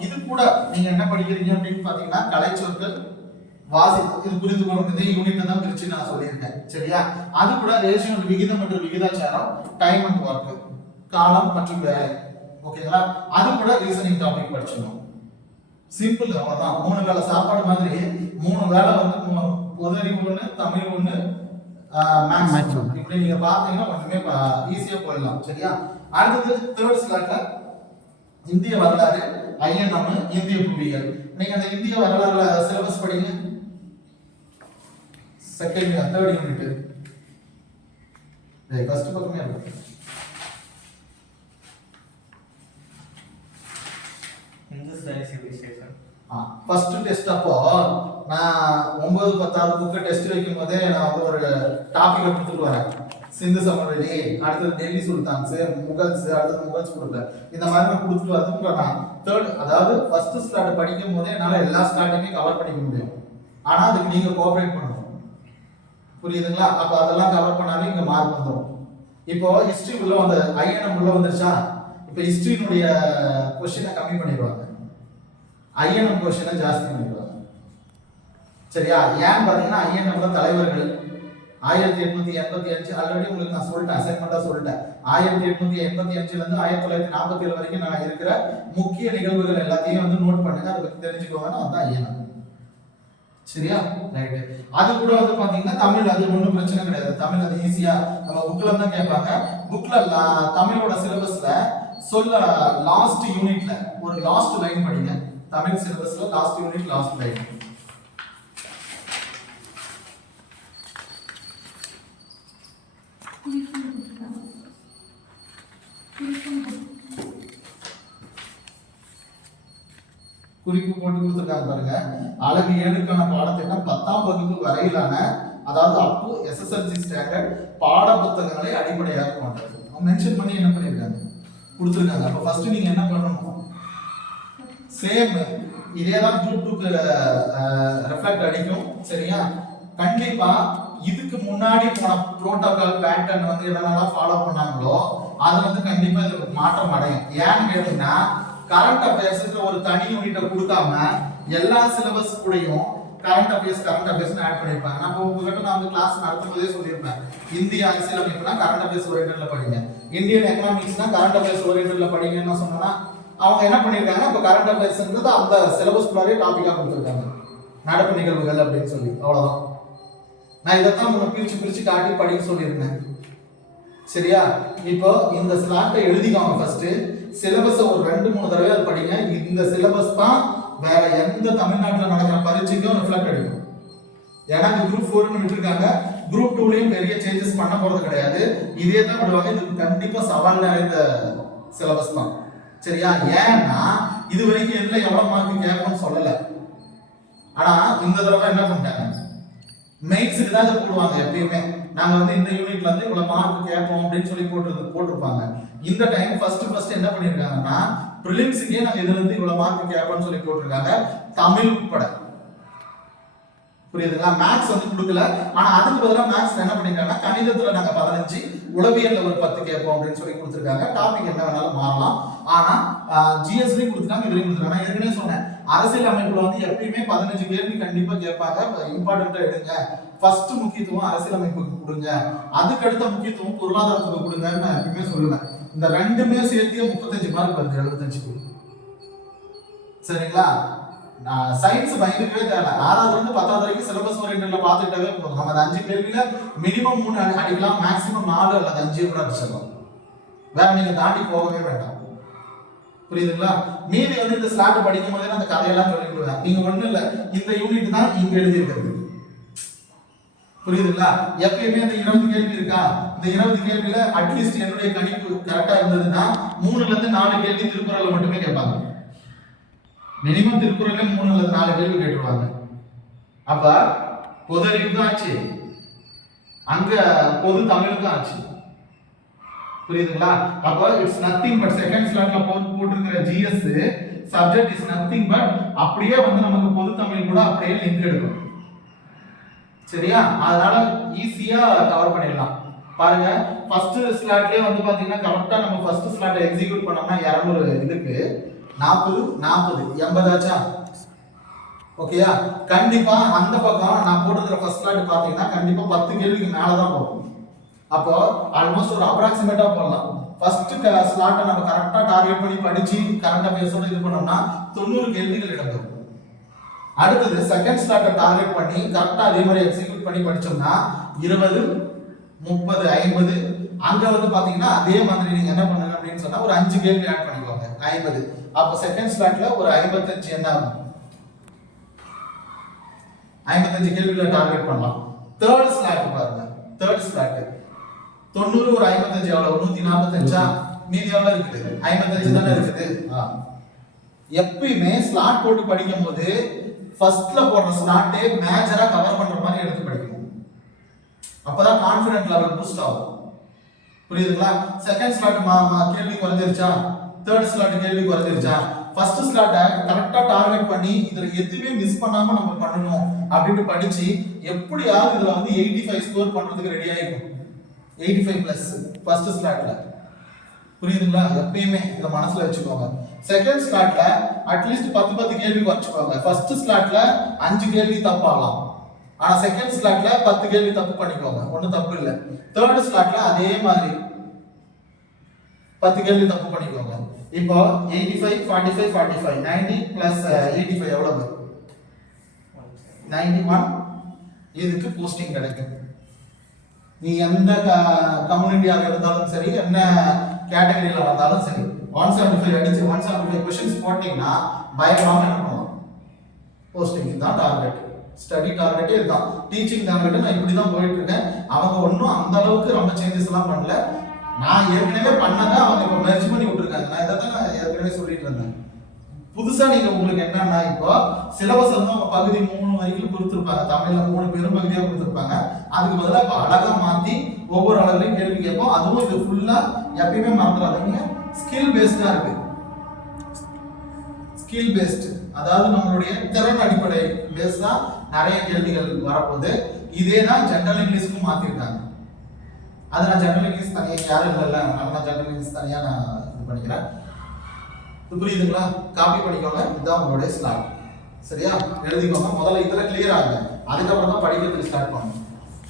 இது கூட நீங்க என்ன படிக்கிறீங்க அப்படின்னு பாத்தீங்கன்னா கலைச்சொற்கள் வாசி இது புரிந்து கொள்ளும் இதே தான் பிரிச்சு நான் சொல்லியிருக்கேன். சரியா? அது கூட ரேஷியோ விகிதம் மற்றும் விகிதாச்சாரம் டைம் அண்ட் ஒர்க் காலம் மற்றும் வேலை. ஓகேங்களா அது கூட ரீசனிங் டாபிக் படிச்சிடணும். சிம்பிள் அவ்வளவுதான். மூணு வேளை சாப்பாடு மாதிரி மூணு வேளை வந்து மூ- பொது அறிவு ஒண்ணு தமிழ் ஒண்ணு மேக்ஸ். இப்படி நீங்க பாத்தீங்கன்னா ஒண்ணுமே ஈஸியா போயிடலாம். சரியா? அடுத்தது தேர்ட் இந்திய வரலாறு ஐஎன்எம் இந்திய புவியியல். நீங்க அந்த இந்திய வரலாறுல சிலபஸ் படிங்க. செகண்ட் தேர்ட் யூனிட் ஃபர்ஸ்ட் பக்கமே இருக்கு. ஃபர்ஸ்ட் டெஸ்ட் அப்போ நான் ஒன்பது பத்தாவது புக்கு டெஸ்ட் வைக்கும் போதே நான் வந்து ஒரு டாபிக் கொடுத்துட்டு வரேன். சிந்து சமவெளி அடுத்தது டெல்லி சுல்தான்ஸ் முகல்ஸ் அடுத்தது முகல்ஸ் கொடுக்கல இந்த மாதிரி நான் கொடுத்துட்டு வரதுக்கு நான். தேர்ட் அதாவது ஃபர்ஸ்ட் ஸ்லாட் படிக்கும் போதே என்னால் எல்லா ஸ்லாட்டையுமே கவர் பண்ணிக்க முடியும். ஆனால் அதுக்கு நீங்கள் கோஆப்ரேட் பண்ணணும். புரியுதுங்களா? அப்போ அதெல்லாம் கவர் பண்ணாலே இங்கே மார்க் வந்துடும் இப்போ ஹிஸ்ட்ரி உள்ள வந்த ஐஎன்எம் உள்ள வந்துருச்சா? இப்போ ஹிஸ்ட்ரியினுடைய கொஷினை கம்மி பண்ணிடுவாங்க. ஐஎன்எம் கொஷினை ஜாஸ்தி பண்ணிடுவாங்க. சரியா? ஏன்னு பார்த்தீங்கன்னா ஐஎன்எம்ல தலைவர்கள் ஆயிரத்தி எட்நூத்தி எண்பத்தி அஞ்சு ஆல்ரெடி உங்களுக்கு நான் சொல்லிட்டேன் அசைன்மெண்டா சொல்லிட்டேன். ஆயிரத்தி எட்நூத்தி எண்பத்தி அஞ்சுல இருந்து ஆயிரத்தி தொள்ளாயிரத்தி நாற்பத்தி ஏழு வரைக்கும் நான் இருக்கிற முக்கிய நிகழ்வுகள் எல்லாத்தையும் வந்து நோட் பண்ணுங்க அதை பத்தி தெரிஞ்சுக்கோங்க அதான் ஐஎன்எம் சரியா? ரைட்டு அது கூட வந்து பாத்தீங்கன்னா தமிழ் அது ஒன்றும் பிரச்சனை கிடையாது. தமிழ் அது ஈஸியா நம்ம புக்ல தான் கேட்பாங்க. புக்ல தமிழோட சிலபஸ்ல சொல்ல லாஸ்ட் யூனிட்ல ஒரு லாஸ்ட் லைன் படிங்க. தமிழ் சிலபஸ்ல லாஸ்ட் யூனிட் லாஸ்ட் லைன் குறிப்பு போட்டு கொடுத்துருக்காங்க பாருங்க. அழகு ஏழுக்கான பாடத்திட்டம் பத்தாம் வகுப்பு வரையிலான அதாவது அப்போ எஸ்எஸ்எல்சி ஸ்டாண்டர்ட் பாட புத்தகங்களை அடிப்படையாக கொண்டது. அவங்க மென்ஷன் பண்ணி என்ன பண்ணியிருக்காங்க? கொடுத்துருக்காங்க. அப்போ ஃபர்ஸ்ட் நீங்க என்ன பண்ணணும்? சேம் இதே தான் குரூப் டூக்கு ரெஃப்ளெக்ட் அடிக்கும். சரியா? கண்டிப்பா இதுக்கு முன்னாடி போன புரோட்டோகால் பேட்டர்ன் வந்து என்னென்னலாம் ஃபாலோ பண்ணாங்களோ அது வந்து கண்டிப்பா இது மாற்றம் அடையும். ஏன்னு கேட்டீங்கன்னா கரண்ட் அஃபேர்ஸ்ன்ற ஒரு தனி யூனிட்டை கொடுக்காம எல்லா சிலபஸ் கூடயும் current affairs current affairs add பண்ணியிருப்பாங்க. நான் இப்போ உங்ககிட்ட நான் வந்து கிளாஸ் நடத்தும் போதே சொல்லியிருப்பேன். இந்திய அரசியலமைப்புனா கரண்ட் அஃபேர்ஸ் ஓரியன்டட்ல படிங்க. இந்தியன் எக்கனாமிக்ஸ்னா கரண்ட் அஃபேர்ஸ் ஓரியன்டட்ல படிங்கன்னு சொன்னா அவங்க என்ன பண்ணியிருக்காங்க இப்போ கரண்ட் அஃபேர்ஸ்ன்றது அந்த சிலபஸ் குள்ளாரே டாப்பிக்காக கொடுத்துருக்காங்க. நடப்பு நிகழ்வுகள் அப்படின்னு சொல்லி. அவ்வளோதான் நான் இதைத்தான் உங்களுக்கு பிரிச்சு பிரிச்சு காட்டி படிக்க சொல்லியிருந்தேன். சரியா? இப்போ இந்த ஸ்லாட்டை எழுதிக்காம ஃபர்ஸ்ட் சிலபஸை ஒரு ரெண்டு மூணு தடவை அது படிங்க. இந்த சிலபஸ் தான் வேற எந்த தமிழ்நாட்டில் நடக்கிற பரீட்சைக்கும் ரிஃப்ளெக்ட் அடிக்கும். ஏன்னா இந்த குரூப் ஃபோர்னு விட்டுருக்காங்க. குரூப் டூலையும் பெரிய சேஞ்சஸ் பண்ண போறது கிடையாது. இதே தான் விடுவாங்க. இது கண்டிப்பாக சவால் நிறைந்த சிலபஸ் தான். சரியா? ஏன்னா இது வரைக்கும் எதுல எவ்வளவு மார்க் கேட்கணும்னு சொல்லலை. ஆனா இந்த தடவை என்ன பண்ணிட்டாங்க? மெயின்ஸுக்கு தான் இதை போடுவாங்க எப்பயுமே. நாங்க வந்து இந்த யூனிட்ல இருந்து இவ்வளவு மார்க் கேட்போம் அப்படின்னு சொல்லி போட்டு போட்டிருப்பாங்க. இந்த டைம் ஃபர்ஸ்ட் ஃபர்ஸ்ட் என்ன பண்ணிருக்காங்கன்னா ப்ரிலிம்ஸுக்கே நாங்க இதுல இருந்து இவ்வளவு மார்க் கேட்போம்னு சொல்லி போட்டிருக்காங்க. தமிழ் உட்பட. புரியுதுங்களா? மேக்ஸ் வந்து கொடுக்கல. ஆனா அதுக்கு பதிலாக மேக்ஸ் என்ன பண்ணிருக்காங்கன்னா கணிதத்துல நாங்க பதினஞ்சு உளவியல்ல ஒரு பத்து கேட்போம் அப்படின்னு சொல்லி கொடுத்துருக்காங்க. டாபிக் என்ன வேணாலும் மாறலாம். ஆனா ஜிஎஸ்டி கொடுத்துருக்காங்க இதுலயும் கொடுத்துருக்காங்க. ஏற்கனவே சொன்னேன். அரசியல் அமைப்புல வந்து எப்பயுமே பதினஞ்சு கேள்வி கண்டிப்பா கேட்பாங்க. இம்பார்ட்டண்டா எடுங்க. ஃபர்ஸ்ட் முக்கியத்துவம் அரசியல் அமைப்புக்கு கொடுங்க. அதுக்கு அடுத்த முக்கியத்துவம் பொருளாதாரத்துக்கு கொடுங்கன்னு நான் எப்பயுமே சொல்லுவேன். இந்த ரெண்டுமே சேர்த்தே முப்பத்தஞ்சு மார்க் வருது. எழுபத்தஞ்சு சரிங்களா? நான் சயின்ஸ் பயந்துக்கவே தேவை ஆறாவது இருந்து பத்தாவது வரைக்கும் சிலபஸ் ஓரியன்டட்ல பார்த்துக்கிட்டாவே போதும். நம்ம அந்த அஞ்சு கேள்வியில மினிமம் மூணு அடிக்கலாம். மேக்ஸிமம் நாலு அல்லது அஞ்சு கூட அடிச்சிடலாம் வேற நீங்க தாண்டி போகவே வேண்டாம். புரியுதுங்களா? மீதி வந்து இந்த ஸ்லாட் படிக்கும் போதே அந்த கதையெல்லாம் சொல்லிவிடுவேன் நீங்க ஒண்ணும் இல்ல. இந்த யூனிட் தான் இங்க எழுதியிருக்கிறது. புரியுதுங்களா? எப்பயுமே இந்த இருபது கேள்வி இருக்கா? இந்த இருபது கேள்வியில அட்லீஸ்ட் என்னுடைய கணிப்பு கரெக்டா இருந்ததுன்னா மூணுல இருந்து நாலு கேள்வி திருக்குறள்ல மட்டுமே கேட்பாங்க. மினிமம் திருக்குறள்ல மூணுல இருந்து நாலு கேள்வி கேட்டுருவாங்க. அப்ப பொது அறிவுக்கும் ஆச்சு. அங்க பொது தமிழுக்கும் ஆச்சு. புரியுதுங்களா? அப்போ இட்ஸ் நத்திங் பட் செகண்ட் ஸ்லாட்ல போட்டு போட்டிருக்கிற GS subject is nothing but அப்படியே வந்து நமக்கு பொது தமிழ் கூட அப்படியே லிங்க் எடுக்கும். சரியா? அதனால ஈஸியா கவர் பண்ணிடலாம். பாருங்க ஃபர்ஸ்ட் ஸ்லாட்லயே வந்து பாத்தீங்கன்னா கரெக்டா நம்ம ஃபர்ஸ்ட் ஸ்லாட்டை எக்ஸிக்யூட் பண்ணோம்னா 200 இதுக்கு. நாற்பது நாற்பது எண்பதாச்சா ஓகேயா கண்டிப்பா அந்த பக்கம் நான் போட்டுக்கிற ஃபர்ஸ்ட் ஸ்லாட் பாத்தீங்கன்னா கண்டிப்பா பத்து கேள்விக்கு மேலே தான் போகும். அப்போ ஆல்மோஸ்ட் ஒரு அப்ராக்சிமேட்டா போடலாம். ஃபர்ஸ்ட் ஸ்லாட்டை நம்ம கரெக்டா டார்கெட் பண்ணி படிச்சு கரண்ட் அஃபேர்ஸோட இது பண்ணோம்னா தொண்ணூறு கேள்விகள் இடம்பெறும் அடுத்தது செகண்ட் ஸ்லாட்டை டார்கெட் பண்ணி கரெக்டா அதே மாதிரி எக்ஸிக்யூட் பண்ணி படிச்சோம்னா இருபது முப்பது ஐம்பது அங்க வந்து பாத்தீங்கன்னா அதே மாதிரி நீங்க என்ன பண்ணுங்க அப்படின்னு சொன்னா ஒரு அஞ்சு கேள்வி ஆட் பண்ணிக்கோங்க. ஐம்பது. அப்போ செகண்ட் ஸ்லாட்ல ஒரு ஐம்பத்தஞ்சு என்ன ஆகும்? ஐம்பத்தஞ்சு கேள்விகளை டார்கெட் பண்ணலாம். தேர்ட் ஸ்லாட் பாருங்க. தேர்ட் ஸ்லாட் தொண்ணூறு ஒரு ஐம்பத்தஞ்சு எவ்வளவு? நூத்தி நாற்பத்தஞ்சா மீதி எவ்வளவு இருக்குது? ஐம்பத்தஞ்சு தானே இருக்குது. எப்பயுமே ஸ்லாட் போட்டு படிக்கும் போது ஃபர்ஸ்ட்ல போடுற ஸ்லாட்டே மேஜரா கவர் பண்ற மாதிரி எடுத்து படிக்கணும். அப்பதான் கான்ஃபிடென்ட் லெவல் பூஸ்ட் ஆகும். புரியுதுங்களா? செகண்ட் ஸ்லாட் கேள்வி குறைஞ்சிருச்சா? தேர்ட் ஸ்லாட் கேள்வி குறைஞ்சிருச்சா? ஃபர்ஸ்ட் ஸ்லாட்டை கரெக்டாக டார்கெட் பண்ணி இதில் எதுவுமே மிஸ் பண்ணாம நம்ம பண்ணணும். அப்படின்னு படிச்சு எப்படியாவது இதில் வந்து எயிட்டி ஃபைவ் ஸ்கோர் பண்ணுறதுக்கு ரெடி ஆயிடும் எயிட்டி ஃபைவ் ப்ளஸ் ஃபர்ஸ்ட் ஸ்லாட்ல புரியுதுங்களா? எப்பயுமே இதை மனசுல வச்சுக்கோங்க. செகண்ட் ஸ்லாட்ல அட்லீஸ்ட் பத்து பத்து கேள்வி வச்சுக்கோங்க. ஃபர்ஸ்ட் ஸ்லாட்ல அஞ்சு கேள்வி தப்பாகலாம். ஆனா செகண்ட் ஸ்லாட்ல பத்து கேள்வி தப்பு பண்ணிக்கோங்க. ஒன்றும் தப்பு இல்லை. தேர்ட் ஸ்லாட்ல அதே மாதிரி. பத்து கேள்வி தப்பு பண்ணிக்கோங்க. இப்போ eighty five forty five forty five ninety plus eighty five எவ்வளவு? நைன்டி ஒன் இதுக்கு போஸ்டிங் கிடைக்கும். நீ எந்த கம்யூனிட்டியாக இருந்தாலும் சரி என்ன கேட்டகரியில் வந்தாலும் சரி ஒன் செவன்டி ஃபைவ் அடிச்சு ஒன் செவன்டி ஃபைவ் கொஷின்ஸ் போட்டிங்கன்னா பயங்கரமாக என்ன பண்ணலாம் போஸ்டிங் இதுதான் டார்கெட் ஸ்டடி டார்கெட்டே இதுதான். டீச்சிங் டார்கெட் நான் இப்படி தான் போயிட்டு இருக்கேன் அவங்க ஒன்றும் அந்த அளவுக்கு ரொம்ப சேஞ்சஸ் எல்லாம் பண்ணல. நான் ஏற்கனவே பண்ணதை அவங்க இப்போ மெர்ஜ் பண்ணி விட்டுருக்காங்க. நான் இதை தான் நான் ஏற்கனவே சொல்லிட்டு இருந்தேன். புதுசா நீங்க உங்களுக்கு என்னன்னா இப்போ சிலபஸ் வந்து அவங்க பகுதி மூணு வரைக்கும் கொடுத்துருப்பாங்க. தமிழ்ல மூணு பெரும் பகுதியா கொடுத்துருப்பாங்க. அதுக்கு பதிலாக இப்போ அழகா மாத்தி ஒவ்வொரு அளவுலையும் கேள்வி கேட்போம். அதுவும் இது ஃபுல்லா எப்பயுமே மறந்துடாதீங்க. ஸ்கில் பேஸ்டா இருக்கு. ஸ்கில் பேஸ்ட் அதாவது நம்மளுடைய திறன் அடிப்படை பேஸ் தான் நிறைய கேள்விகள் வரப்போகுது. இதே தான் ஜென்ரல் இங்கிலீஷ்க்கும் மாத்திருக்காங்க. அது நான் ஜென்ரல் இங்கிலீஷ் தனியாக யாரும் இல்லைல்ல. அதனால நான் ஜென்ரல் இங்கிலீஷ் தனியாக நான் இது பண்ணிக்கிறேன். இது புரியுதுங்களா? காப்பி பண்ணிக்கோங்க. இதுதான் உங்களுடைய ஸ்லாட் சரியா? எழுதிக்கோங்க. முதல்ல இதில் கிளியர் ஆகுங்க அதுக்கப்புறம் தான் படிக்கிறதுக்கு ஸ்டார்ட் பண்ணணும்